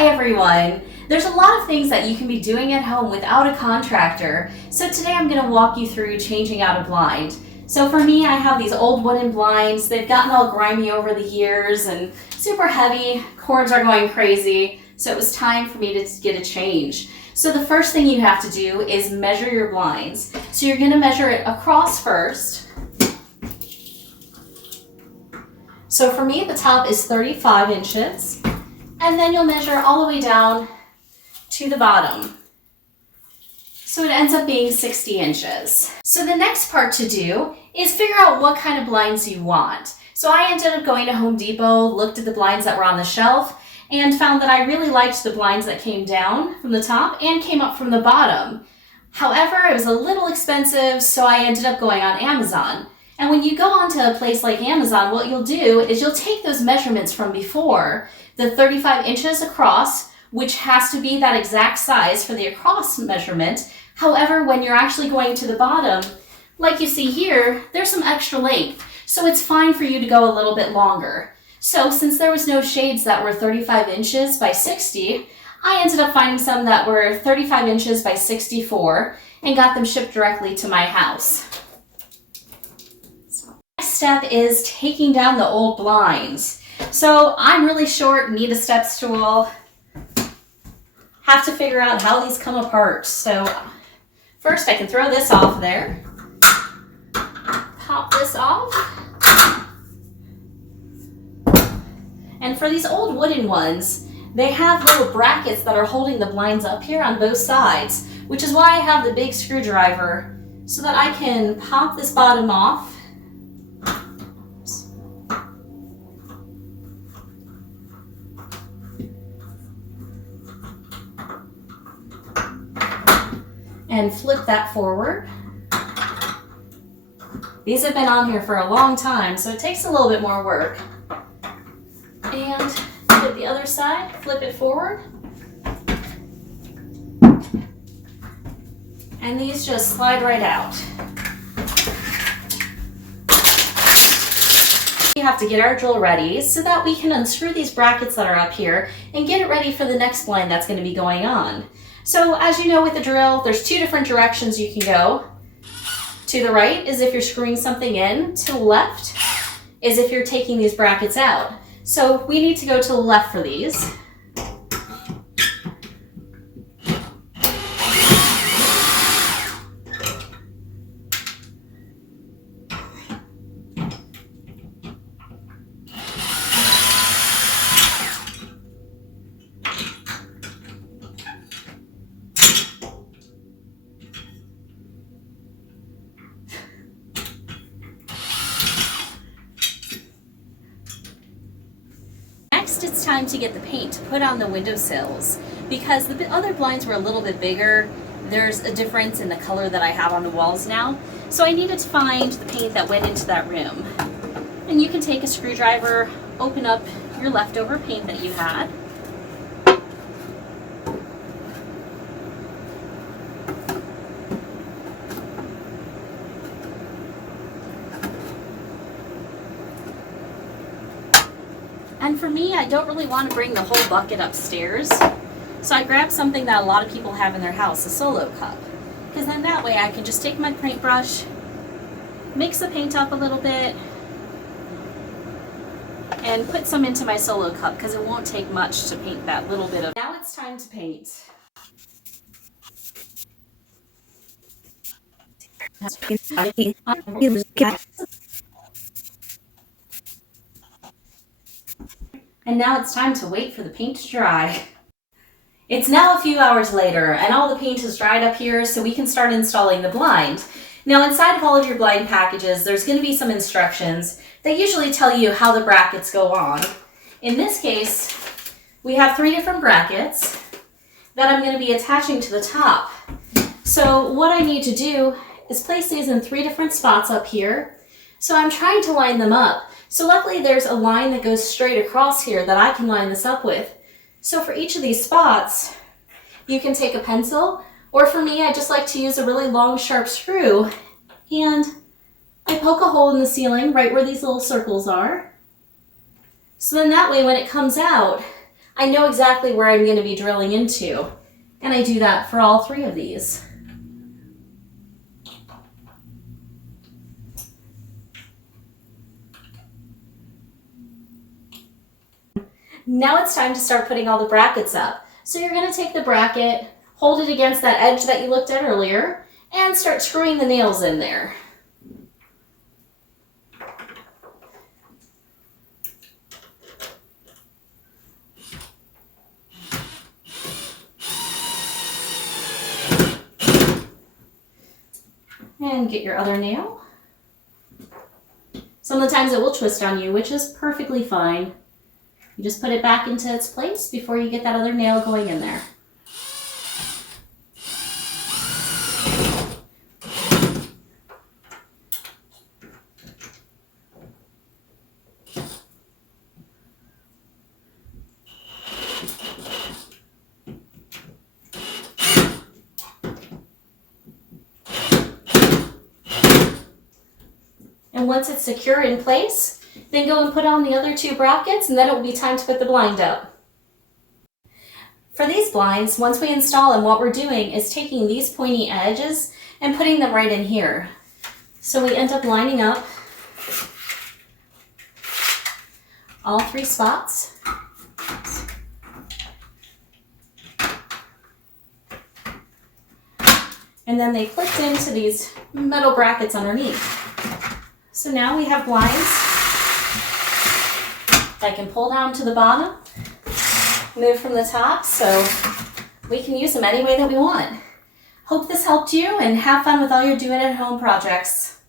Hi everyone! There's a lot of things that you can be doing at home without a contractor. So today I'm going to walk you through changing out a blind. So for me, I have these old wooden blinds. They've gotten all grimy over the years and super heavy. Cords are going crazy. So it was time for me to get a change. So the first thing you have to do is measure your blinds. So you're going to measure it across first. So for me, the top is 35 inches. And then you'll measure all the way down to the bottom. So it ends up being 60 inches. So the next part to do is figure out what kind of blinds you want. So I ended up going to Home Depot, looked at the blinds that were on the shelf, and found that I really liked the blinds that came down from the top and came up from the bottom. However, it was a little expensive, so I ended up going on Amazon. And when you go onto a place like Amazon, what you'll do is you'll take those measurements from before, the 35 inches across, which has to be that exact size for the across measurement. However, when you're actually going to the bottom, like you see here, there's some extra length. So it's fine for you to go a little bit longer. So since there was no shades that were 35 inches by 60, I ended up finding some that were 35 inches by 64 and got them shipped directly to my house. So next step is taking down the old blinds. So I'm really short, need a step stool. Have to figure out how these come apart. So first I can throw this off there. Pop this off. And for these old wooden ones, they have little brackets that are holding the blinds up here on both sides, which is why I have the big screwdriver so that I can pop this bottom off. And flip that forward. These have been on here for a long time, so it takes a little bit more work. And flip the other side, flip it forward. And these just slide right out. We have to get our drill ready so that we can unscrew these brackets that are up here and get it ready for the next blind that's going to be going on. So as you know with the drill, there's two different directions you can go. To the right is if you're screwing something in. To the left is if you're taking these brackets out. So we need to go to the left for these. Next, it's time to get the paint to put on the windowsills. Because the other blinds were a little bit bigger, there's a difference in the color that I have on the walls now. So I needed to find the paint that went into that room. And you can take a screwdriver, open up your leftover paint that you had. And for me, I don't really want to bring the whole bucket upstairs. So I grabbed something that a lot of people have in their house, a solo cup. Because then that way I can just take my paintbrush, mix the paint up a little bit, and put some into my solo cup because it won't take much to paint that little bit of. Now it's time to paint. And now it's time to wait for the paint to dry. It's now a few hours later and all the paint is dried up here, so we can start installing the blind. Now inside of all of your blind packages, there's going to be some instructions that usually tell you how the brackets go on. In this case, we have 3 different brackets that I'm going to be attaching to the top. So what I need to do is place these in 3 different spots up here. So I'm trying to line them up. So luckily there's a line that goes straight across here that I can line this up with. So for each of these spots, you can take a pencil, or for me, I just like to use a really long sharp screw, and I poke a hole in the ceiling right where these little circles are. So then that way when it comes out, I know exactly where I'm going to be drilling into, and I do that for all 3 of these. Now it's time to start putting all the brackets up. So you're going to take the bracket, hold it against that edge that you looked at earlier, and start screwing the nails in there. And get your other nail. Some of the times it will twist on you, which is perfectly fine. You just put it back into its place before you get that other nail going in there. And once it's secure in place, then go and put on the other 2 brackets, and then it will be time to put the blind up. For these blinds, once we install them, what we're doing is taking these pointy edges and putting them right in here. So we end up lining up all 3 spots. And then they clicked into these metal brackets underneath. So now we have blinds that can pull down to the bottom, move from the top, so we can use them any way that we want. Hope this helped you, and have fun with all your do-it-at-home projects.